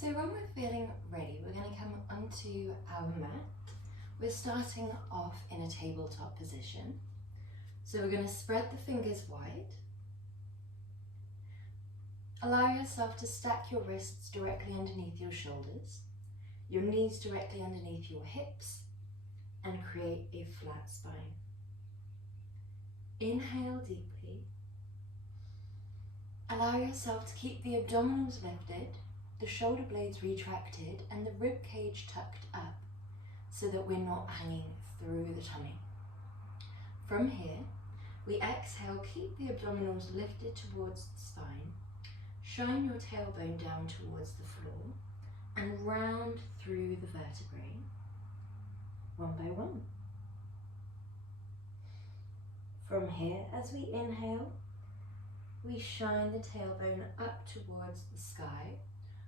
So when we're feeling ready, we're going to come onto our mat. We're starting off in a tabletop position. So we're going to spread the fingers wide. Allow yourself to stack your wrists directly underneath your shoulders, your knees directly underneath your hips, and create a flat spine. Inhale deeply. Allow yourself to keep the abdominals lifted, the shoulder blades retracted, and the rib cage tucked up so that we're not hanging through the tummy. From here, we exhale, keep the abdominals lifted towards the spine, shine your tailbone down towards the floor, and round through the vertebrae, one by one. From here, as we inhale, we shine the tailbone up towards the sky.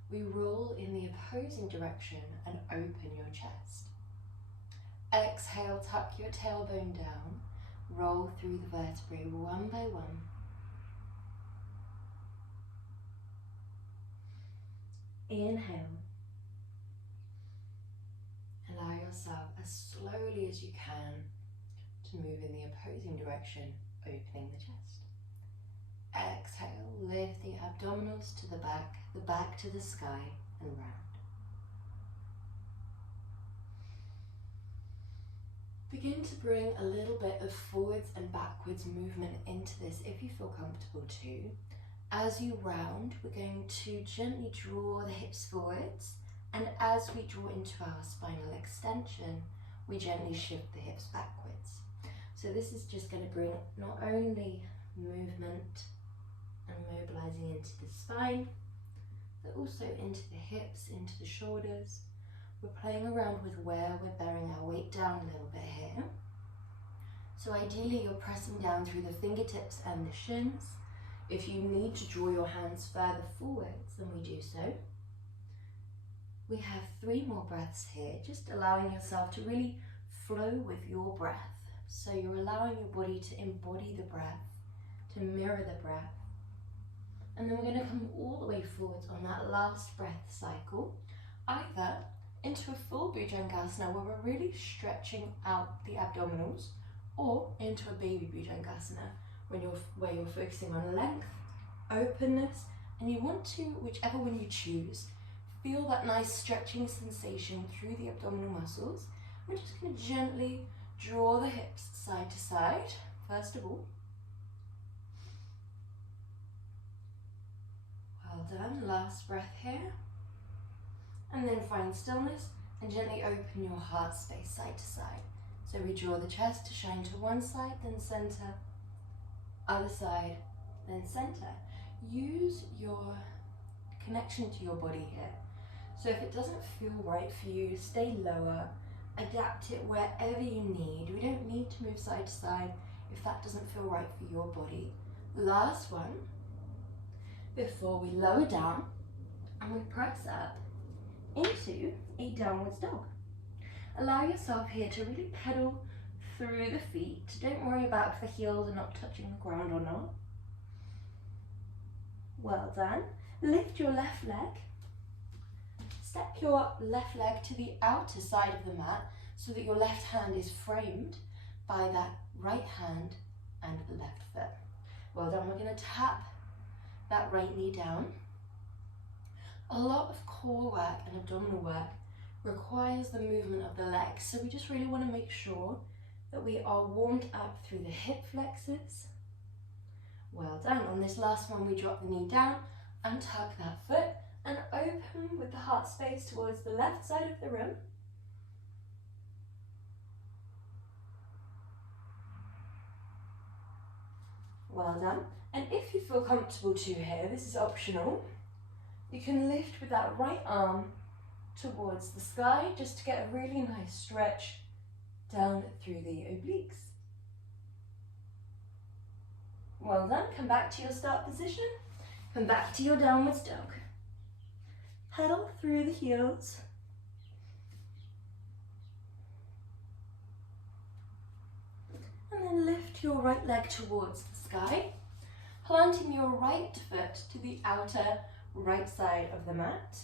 We roll in the opposing direction and open your chest. Exhale, tuck your tailbone down, roll through the vertebrae one by one. Inhale. Allow yourself as slowly as you can to move in the opposing direction, opening the chest. Exhale, lift the abdominals to the back to the sky and round. Begin to bring a little bit of forwards and backwards movement into this if you feel comfortable too. As you round, we're going to gently draw the hips forwards, and as we draw into our spinal extension, we gently shift the hips backwards. So this is just going to bring not only movement and mobilizing into the spine, but also into the hips, into the shoulders. We're playing around with where we're bearing our weight down a little bit here. So ideally you're pressing down through the fingertips and the shins. If you need to draw your hands further forwards, then we do so. We have 3 more breaths here, just allowing yourself to really flow with your breath. So you're allowing your body to embody the breath, to mirror the breath. And then we're going to come all the way forwards on that last breath cycle, either into a full bhujangasana where we're really stretching out the abdominals, or into a baby bhujangasana where you're focusing on length, openness, and you want to, whichever one you choose, feel that nice stretching sensation through the abdominal muscles. We're just going to gently draw the hips side to side, first of all. Well done, last breath here. And then find stillness and gently open your heart space side to side. So we draw the chest to shine to one side, then center, other side, then center. Use your connection to your body here. So if it doesn't feel right for you, stay lower, adapt it wherever you need. We don't need to move side to side if that doesn't feel right for your body. Last one, before we lower down and we press up into a downwards dog. Allow yourself here to really pedal through the feet. Don't worry about if the heels are not touching the ground or not. Well done. Lift your left leg. Step your left leg to the outer side of the mat so that your left hand is framed by that right hand and the left foot. Well done. We're going to tap that right knee down. A lot of core work and abdominal work requires the movement of the legs, so we just really want to make sure that we are warmed up through the hip flexors. Well done. On this last one, we drop the knee down and tuck that foot and open with the heart space towards the left side of the room. Well done. And if you feel comfortable too here, this is optional, you can lift with that right arm towards the sky just to get a really nice stretch down through the obliques. Well done. Come back to your start position. Come back to your downwards dog. Pedal through the heels. And then lift your right leg towards the sky, planting your right foot to the outer right side of the mat.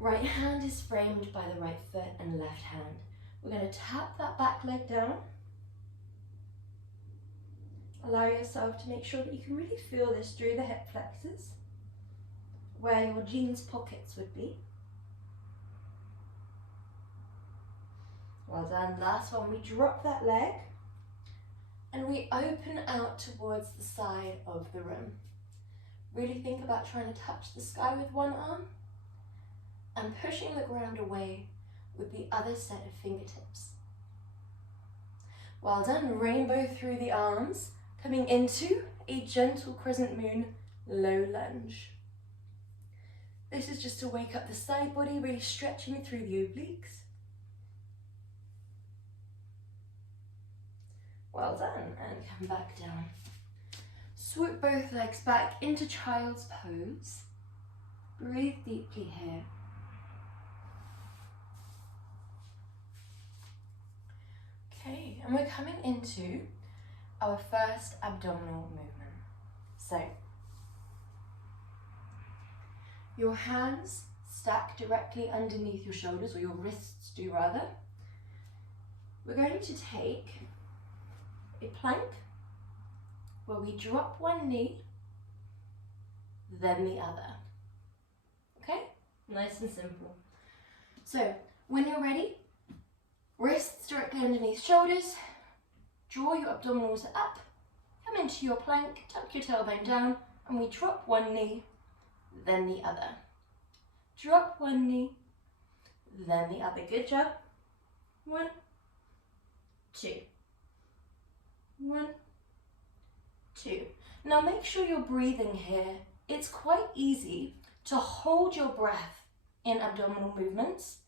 Right hand is framed by the right foot and left hand. We're going to tap that back leg down. Allow yourself to make sure that you can really feel this through the hip flexors, where your jeans pockets would be. Well done. Last one. We drop that leg and we open out towards the side of the room. Really think about trying to touch the sky with one arm and pushing the ground away with the other set of fingertips. Well done. Rainbow through the arms, coming into a gentle crescent moon low lunge. This is just to wake up the side body, really stretching through the obliques. Well done, and come back down. Swoop both legs back into child's pose. Breathe deeply here. Okay, and we're coming into our first abdominal movement. So, your hands stack directly underneath your shoulders, or your wrists do rather. We're going to take a plank where we drop one knee, then the other. Okay? Nice and simple. So, when you're ready, wrists directly underneath shoulders, draw your abdominals up, come into your plank, tuck your tailbone down, and we drop one knee, then the other. Drop one knee, then the other. Good job. 1, 2. 1, 2. Now make sure you're breathing here. It's quite easy to hold your breath in abdominal movements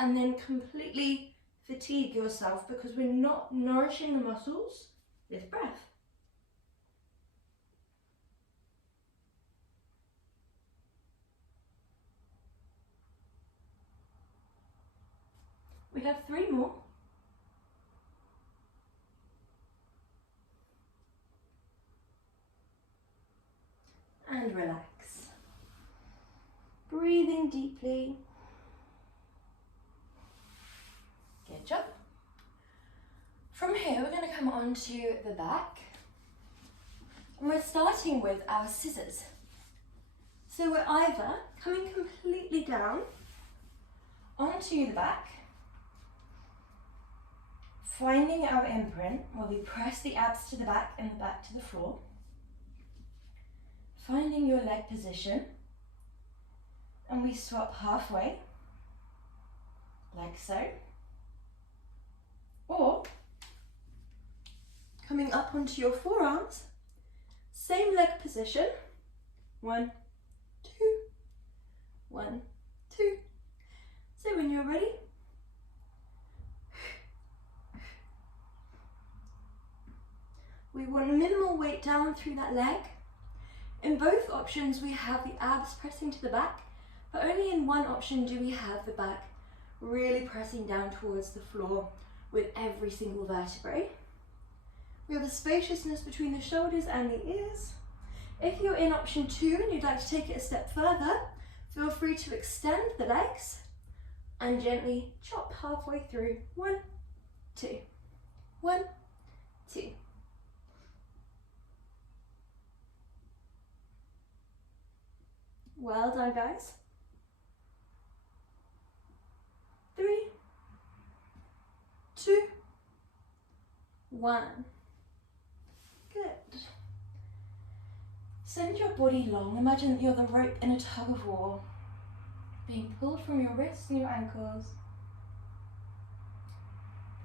and then completely fatigue yourself because we're not nourishing the muscles with breath. We have 3 more. And relax. Breathing deeply. Good job. From here, we're going to come onto the back. And we're starting with our scissors. So we're either coming completely down onto the back, finding our imprint where we press the abs to the back and the back to the floor, finding your leg position, and we swap halfway, like so, or coming up onto your forearms, same leg position, 1, 2, 1, 2. So when you're ready, we want minimal weight down through that leg. In both options we have the abs pressing to the back, but only in one option do we have the back really pressing down towards the floor with every single vertebrae. We have a spaciousness between the shoulders and the ears. If you're in option 2 and you'd like to take it a step further, feel free to extend the legs and gently chop halfway through. 1, 2, 1, 2. Well done, guys. 3, 2, 1. Good. Send your body long. Imagine that you're the rope in a tug of war, being pulled from your wrists and your ankles.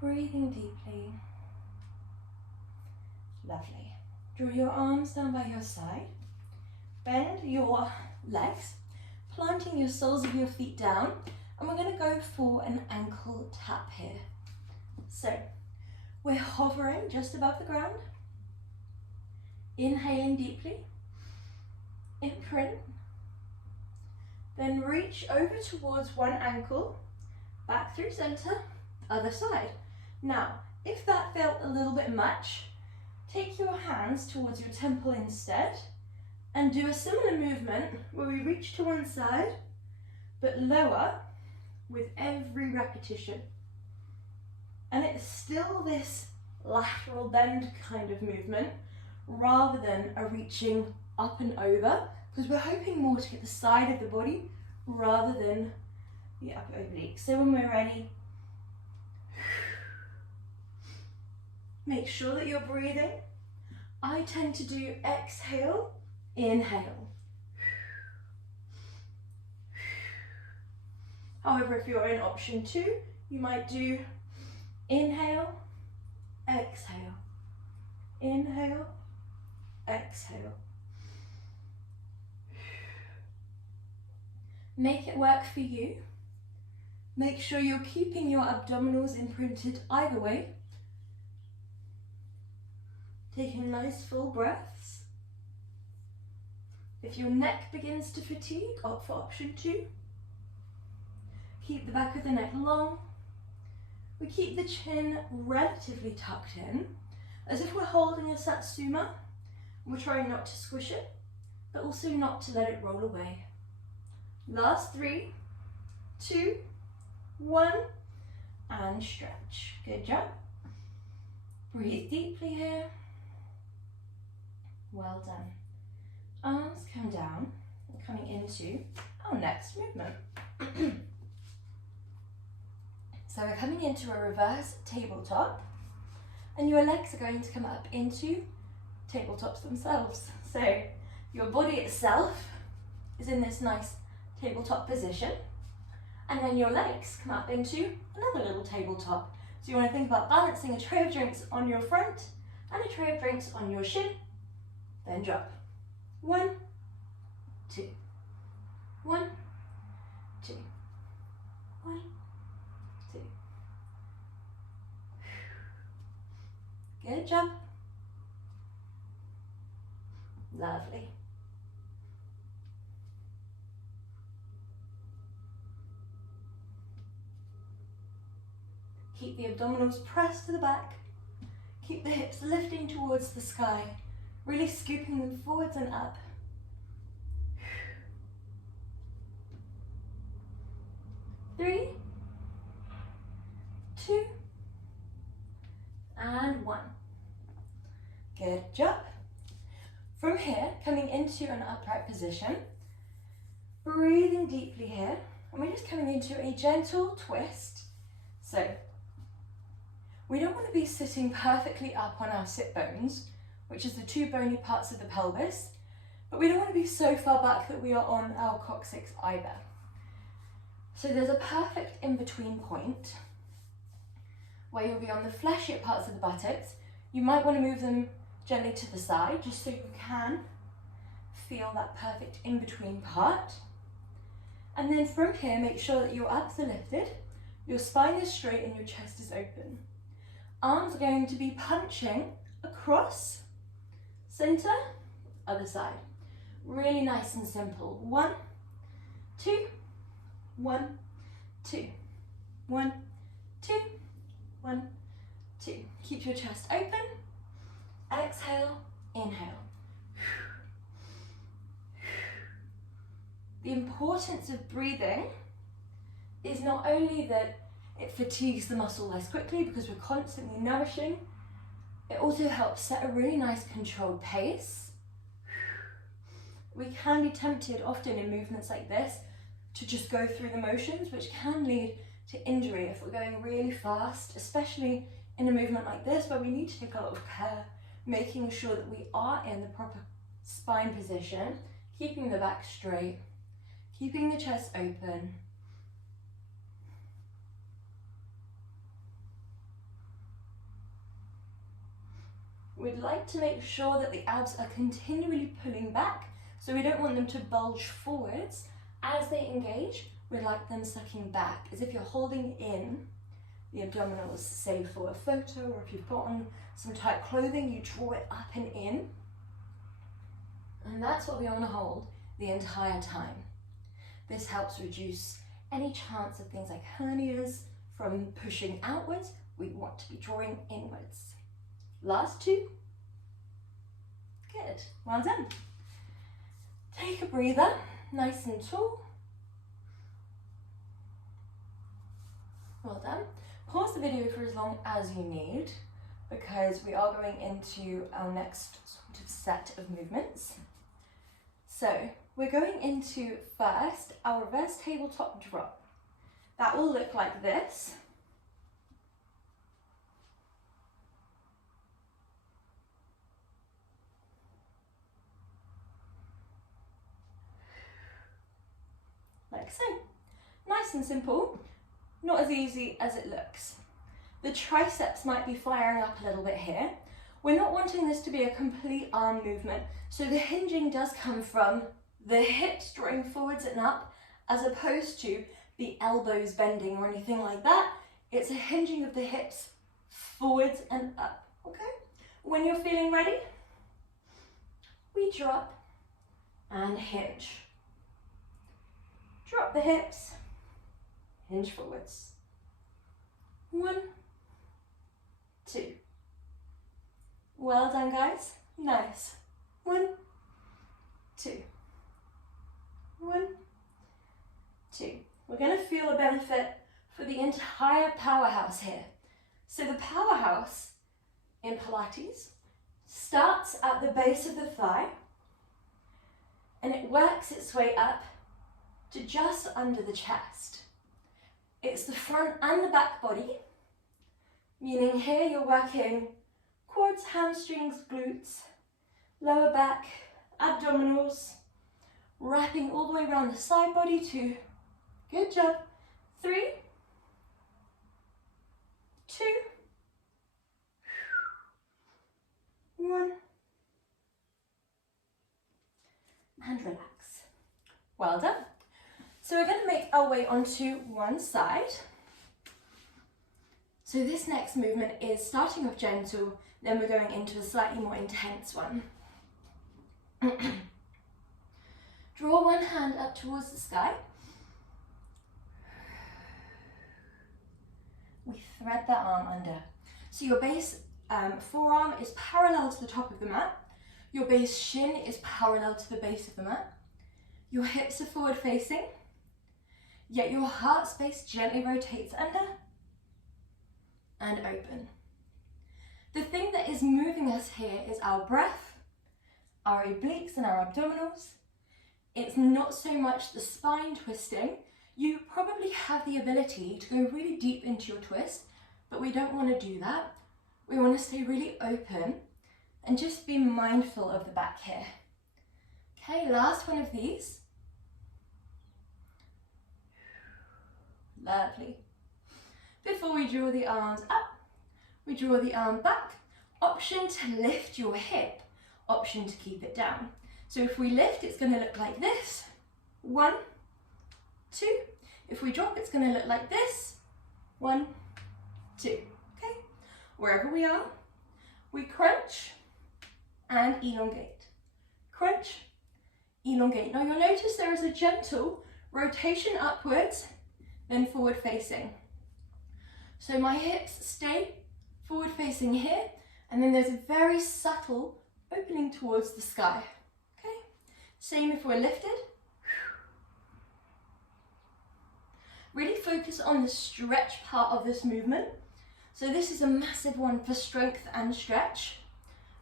Breathing deeply. Lovely. Draw your arms down by your side. Bend your legs, planting your soles of your feet down, and we're going to go for an ankle tap here. So we're hovering just above the ground, inhaling deeply, imprint, then reach over towards one ankle, back through center, other side. Now, if that felt a little bit much, take your hands towards your temple instead, and do a similar movement where we reach to one side, but lower with every repetition. And it's still this lateral bend kind of movement rather than a reaching up and over, because we're hoping more to get the side of the body rather than the upper oblique. So when we're ready, make sure that you're breathing. I tend to do exhale, inhale. However, if you're in option 2, you might do inhale, exhale, inhale, exhale. Make it work for you. Make sure you're keeping your abdominals imprinted either way. Taking nice full breaths. If your neck begins to fatigue, opt for option 2. Keep the back of the neck long. We keep the chin relatively tucked in, as if we're holding a satsuma. We're trying not to squish it, but also not to let it roll away. Last 3, 2, 1, and stretch. Good job. Breathe deeply here. Well done. Arms come down, coming into our next movement. So we're coming into a reverse tabletop, and your legs are going to come up into tabletops themselves. So your body itself is in this nice tabletop position, and then your legs come up into another little tabletop. So you want to think about balancing a tray of drinks on your front and a tray of drinks on your shin, then drop. 1, 2, 1, 2, 1, 2. Good job. Lovely. Keep the abdominals pressed to the back. Keep the hips lifting towards the sky, really scooping them forwards and up. 3, 2, and 1. Good job. From here, coming into an upright position, breathing deeply here, and we're just coming into a gentle twist. So, we don't want to be sitting perfectly up on our sit bones, which is the 2 bony parts of the pelvis, but we don't want to be so far back that we are on our coccyx either. So there's a perfect in-between point where you'll be on the fleshier parts of the buttocks. You might want to move them gently to the side, just so you can feel that perfect in-between part. And then from here, make sure that your abs are lifted, your spine is straight and your chest is open. Arms are going to be punching across, center, other side. Really nice and simple. 1, 2, 1, 2, 1, 2, 1, 2. Keep your chest open. Exhale, inhale. The importance of breathing is not only that it fatigues the muscle less quickly because we're constantly nourishing, it also helps set a really nice controlled pace. We can be tempted often in movements like this to just go through the motions, which can lead to injury if we're going really fast, especially in a movement like this where we need to take a lot of care, making sure that we are in the proper spine position, keeping the back straight, keeping the chest open. We'd like to make sure that the abs are continually pulling back, so we don't want them to bulge forwards. As they engage, we'd like them sucking back, as if you're holding in the abdominals, say for a photo, or if you've got on some tight clothing, you draw it up and in. And that's what we want to hold the entire time. This helps reduce any chance of things like hernias from pushing outwards. We want to be drawing inwards. Last 2. Good, well done. Take a breather, nice and tall. Well done. Pause the video for as long as you need, because we are going into our next sort of set of movements. So we're going into first our reverse tabletop drop. That will look like this. Like so. Nice and simple, not as easy as it looks. The triceps might be flaring up a little bit here. We're not wanting this to be a complete arm movement, so the hinging does come from the hips drawing forwards and up, as opposed to the elbows bending or anything like that. It's a hinging of the hips forwards and up, okay? When you're feeling ready, we drop and hinge. Drop the hips, hinge forwards. 1, 2. Well done, guys. Nice. 1, 2. 1, 2. We're going to feel a benefit for the entire powerhouse here. So the powerhouse in Pilates starts at the base of the thigh and it works its way up to just under the chest. It's the front and the back body, meaning here you're working quads, hamstrings, glutes, lower back, abdominals, wrapping all the way around the side body too. Good job. 3, 2, 1, and relax. Well done. So we're going to make our way onto one side. So this next movement is starting off gentle, then we're going into a slightly more intense one. Draw one hand up towards the sky. We thread that arm under. So your base forearm is parallel to the top of the mat. Your base shin is parallel to the base of the mat. Your hips are forward facing, yet your heart space gently rotates under and open. The thing that is moving us here is our breath, our obliques and our abdominals. It's not so much the spine twisting. You probably have the ability to go really deep into your twist, but we don't want to do that. We want to stay really open and just be mindful of the back here. Okay, last one of these. Lovely. Before we draw the arms up, we draw the arm back. Option to lift your hip, option to keep it down. So if we lift, it's going to look like this. 1, 2. If we drop, it's going to look like this. 1, 2. Okay? Wherever we are, we crunch and elongate. Crunch, elongate. Now you'll notice there is a gentle rotation upwards, then forward facing. So my hips stay forward facing here, and then there's a very subtle opening towards the sky. Okay? Same if we're lifted. Really focus on the stretch part of this movement. So this is a massive one for strength and stretch.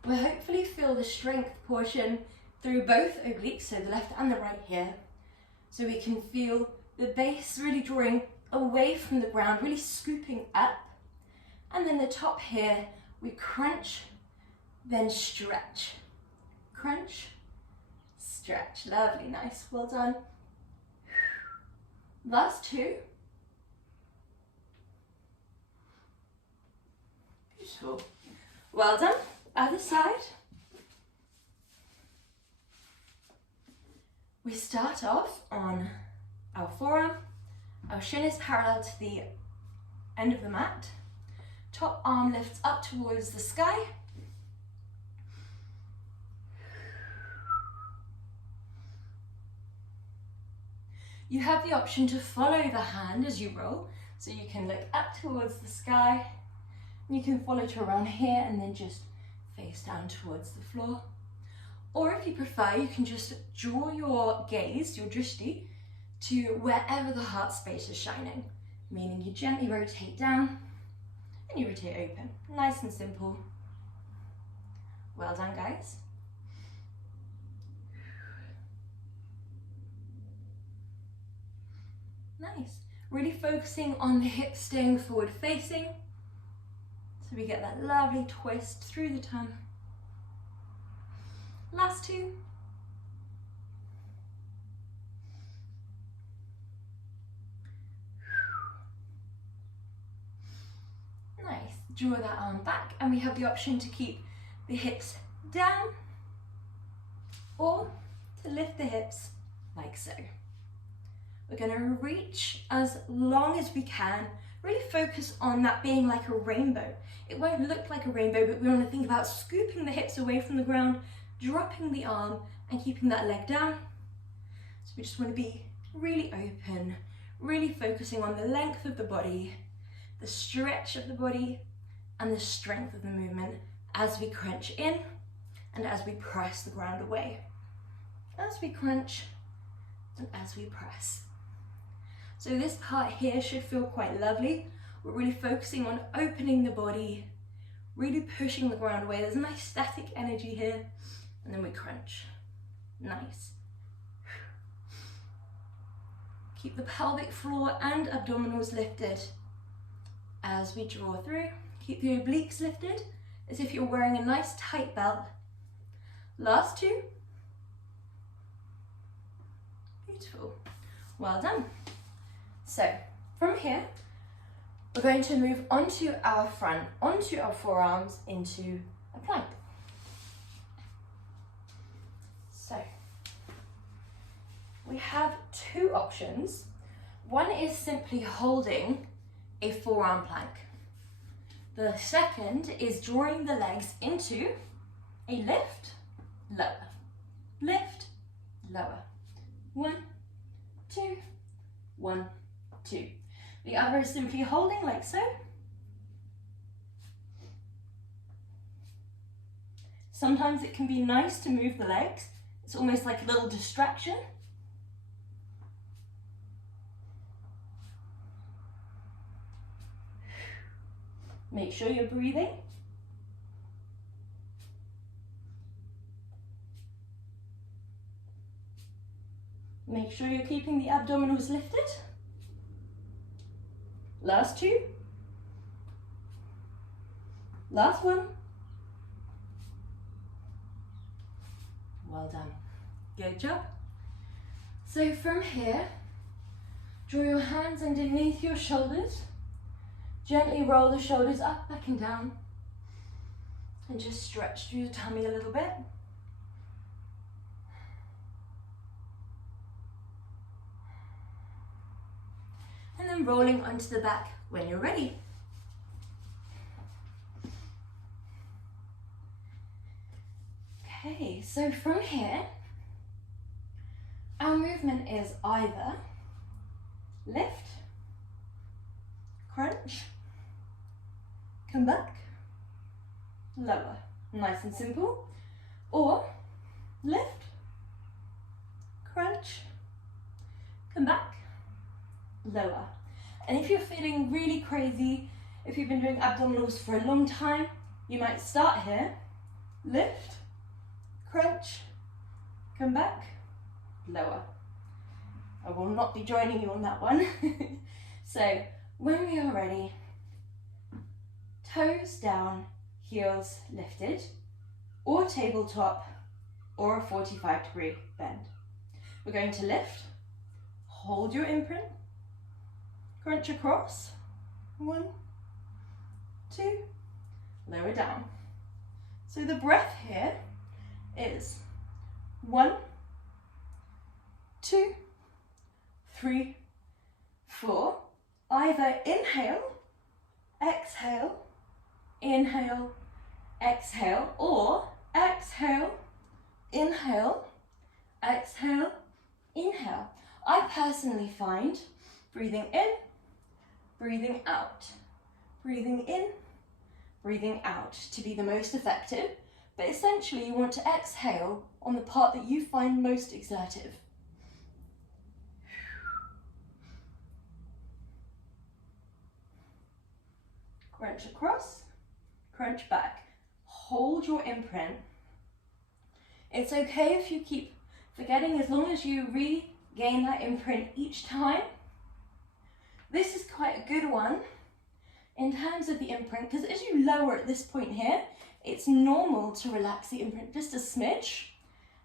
We'll hopefully feel the strength portion through both obliques, so the left and the right here. So we can feel the base really drawing away from the ground, really scooping up. And then the top here, we crunch, then stretch. Crunch, stretch. Lovely, nice, well done. Last 2. Beautiful. Well done. Other side. We start off on our forearm. Our shin is parallel to the end of the mat. Top arm lifts up towards the sky. You have the option to follow the hand as you roll, so you can look up towards the sky. You can follow to around here and then just face down towards the floor. Or if you prefer, you can just draw your gaze, your drishti, to wherever the heart space is shining. meaning you gently rotate down and you rotate open. Nice and simple. Well done, guys. Nice. Really focusing on the hips staying forward facing, so we get that lovely twist through the tongue. Last two. Nice. Draw that arm back, and we have the option to keep the hips down or to lift the hips like so. We're going to reach as long as we can, really focus on that being like a rainbow. It won't look like a rainbow, but we want to think about scooping the hips away from the ground, dropping the arm and keeping that leg down. So we just want to be really open, really focusing on the length of the body, the stretch of the body and the strength of the movement as we crunch in and as we press the ground away. As we crunch and as we press. So this part here should feel quite lovely. We're really focusing on opening the body, really pushing the ground away. There's a nice static energy here. And then we crunch. Nice. Keep the pelvic floor and abdominals lifted as we draw through. Keep the obliques lifted as if you're wearing a nice tight belt. Last two. Beautiful. Well done. So from here, we're going to move onto our front, onto our forearms, into a plank. So we have two options. One is simply holding a forearm plank. The second is drawing the legs into a lift, lower, lift, lower. 1, 2, 1, 2. The other is simply holding like so. Sometimes it can be nice to move the legs. It's almost like a little distraction. Make sure you're breathing. Make sure you're keeping the abdominals lifted. Last two. Last one. Well done. Good job. So from here, draw your hands underneath your shoulders. Gently roll the shoulders up, back and down. And just stretch through the tummy a little bit. And then rolling onto the back when you're ready. Okay, so from here, our movement is either lift, crunch, come back, lower, nice and simple, or lift, crunch, come back, lower. And if you're feeling really crazy, if you've been doing abdominals for a long time, you might start here, lift, crunch, come back, lower. I will not be joining you on that one. So when we are ready, toes down, heels lifted, or tabletop, or a 45-degree bend. We're going to lift, hold your imprint, crunch across, 1, 2, lower down. So the breath here is 1, 2, 3, 4. Either inhale, exhale, inhale, exhale, or exhale, inhale, exhale, inhale. I personally find breathing in, breathing out, breathing in, breathing out to be the most effective, but essentially you want to exhale on the part that you find most exertive. crunch across, crunch back. Hold your imprint. It's okay if you keep forgetting, as long as you regain that imprint each time. This is quite a good one in terms of the imprint, because as you lower at this point here, it's normal to relax the imprint just a smidge,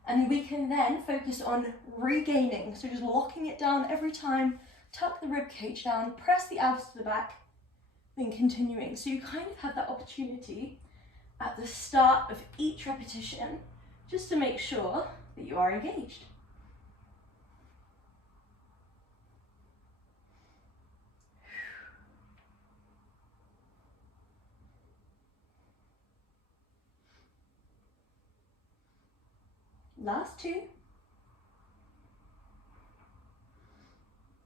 and we can then focus on regaining. So just locking it down every time, tuck the rib cage down, press the abs to the back, then continuing. So you kind of have that opportunity at the start of each repetition just to make sure that you are engaged. Last two.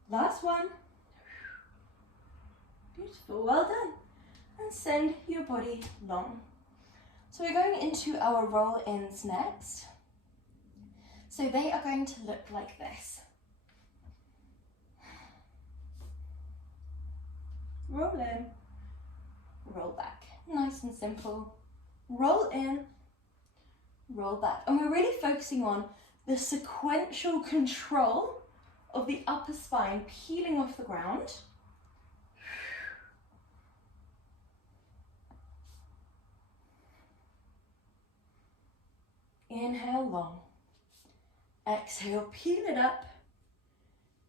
Last one. Beautiful, well done. And send your body long. So we're going into our roll-ins next. So they are going to look like this. Roll in, roll back. Nice and simple. Roll in, roll back. And we're really focusing on the sequential control of the upper spine peeling off the ground. Inhale, long. Exhale, peel it up.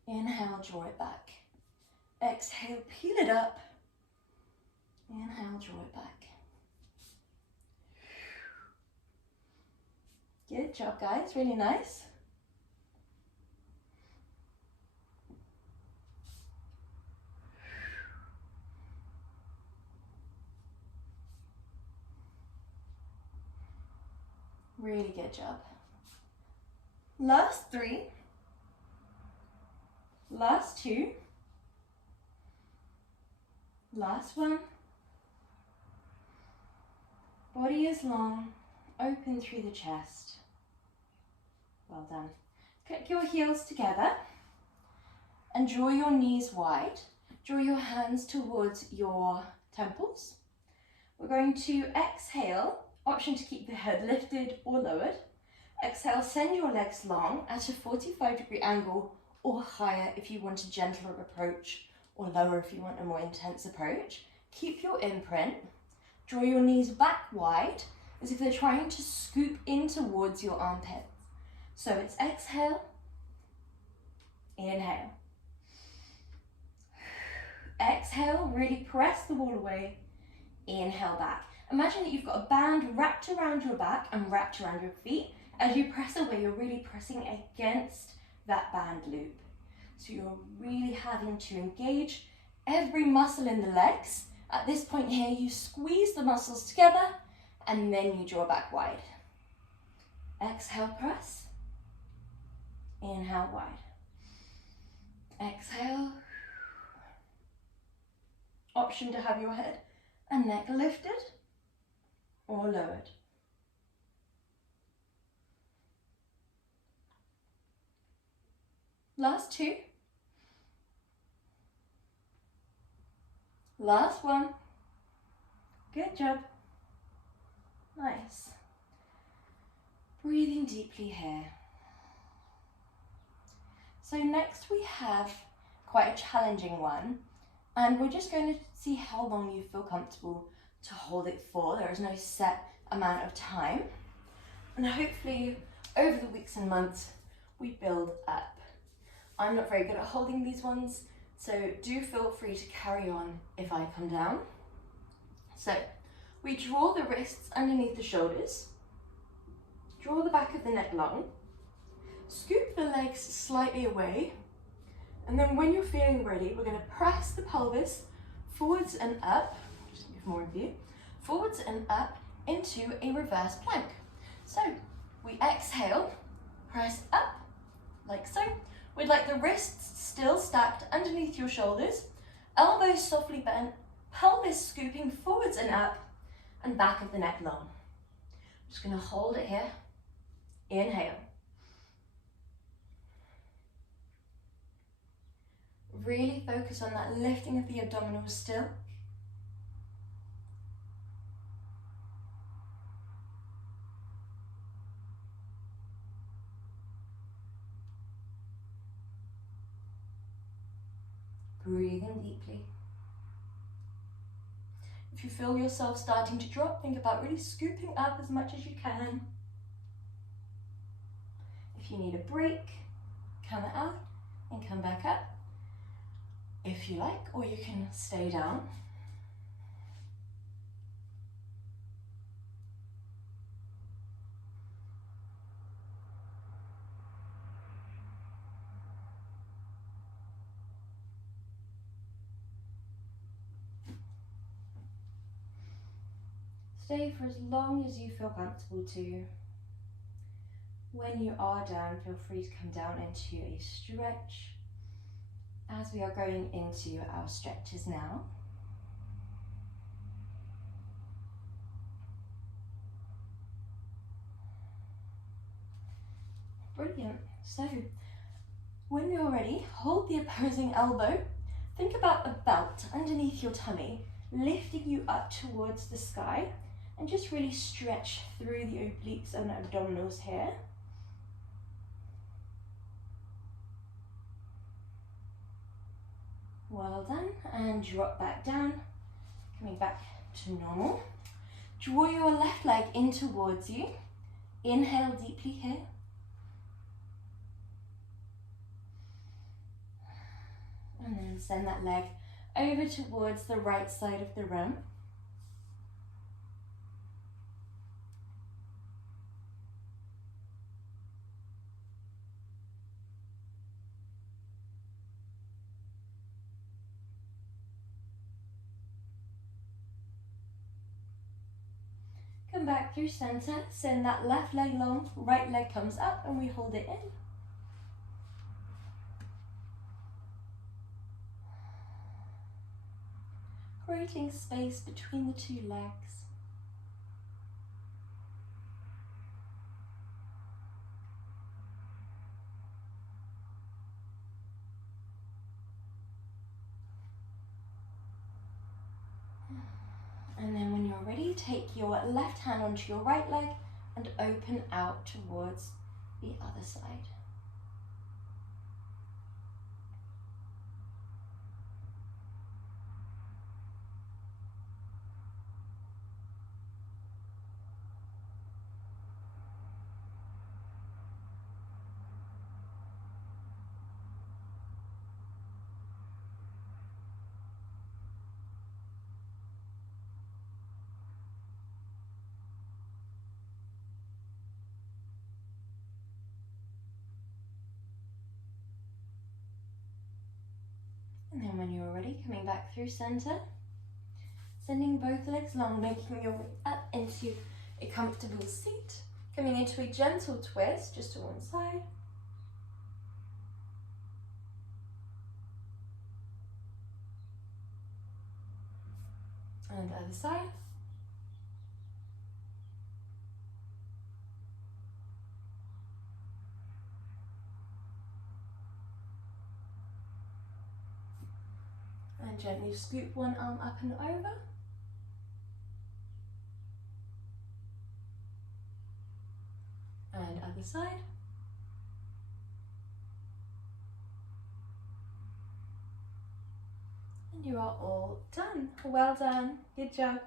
Inhale, draw it back. Exhale, peel it up. Inhale, draw it back. Good job, guys. Really nice. Really good job. Last three. Last two. Last one. Body is long, open through the chest. Well done. Click your heels together and draw your knees wide. Draw your hands towards your temples. We're going to exhale, option to keep the head lifted or lowered. Exhale, send your legs long at a 45-degree angle or higher if you want a gentler approach, or lower if you want a more intense approach. Keep your imprint. Draw your knees back wide as if they're trying to scoop in towards your armpits. So it's exhale, inhale. Exhale, really press the wall away. Inhale back. Imagine that you've got a band wrapped around your back and wrapped around your feet. As you press away, you're really pressing against that band loop. So you're really having to engage every muscle in the legs. At this point here, you squeeze the muscles together and then you draw back wide. Exhale, press. Inhale, wide. Exhale. Option to have your head and neck lifted or lowered. Last two. Last one. Good job. Nice. Breathing deeply here. So next we have quite a challenging one, and we're just going to see how long you feel comfortable to hold it for. There is no set amount of time, and hopefully over the weeks and months we build up. I'm not very good at holding these ones, so do feel free to carry on if I come down. So we draw the wrists underneath the shoulders, draw the back of the neck long, scoop the legs slightly away, and then when you're feeling ready, we're going to press the pelvis forwards and up, just move more in view, forwards and up into a reverse plank. So we exhale, press up, like so. We'd like the wrists still stacked underneath your shoulders, elbows softly bent, pelvis scooping forwards and up, and back of the neck long. I'm just going to hold it here. Inhale. Really focus on that lifting of the abdominals still. breathing deeply. If you feel yourself starting to drop, think about really scooping up as much as you can. If you need a break, come out and come back up if you like, or you can stay down. Stay for as long as you feel comfortable to. When you are down, feel free to come down into a stretch as we are going into our stretches now. Brilliant. So, when you're ready, hold the opposing elbow. Think about a belt underneath your tummy, lifting you up towards the sky, and just really stretch through the obliques and abdominals here. Well done, and drop back down, coming back to normal. Draw your left leg in towards you. Inhale deeply here. And then send that leg over towards the right side of the room. Come back through center, send that left leg long, right leg comes up and we hold it in. Creating space between the two legs. And then when you're ready, take your left hand onto your right leg and open out towards the other side. And then when you're ready, coming back through center, sending both legs long, making your way up into a comfortable seat, coming into a gentle twist, just to one side. And other side. And gently scoop one arm up and over. And other side. And you are all done. Well done. Good job.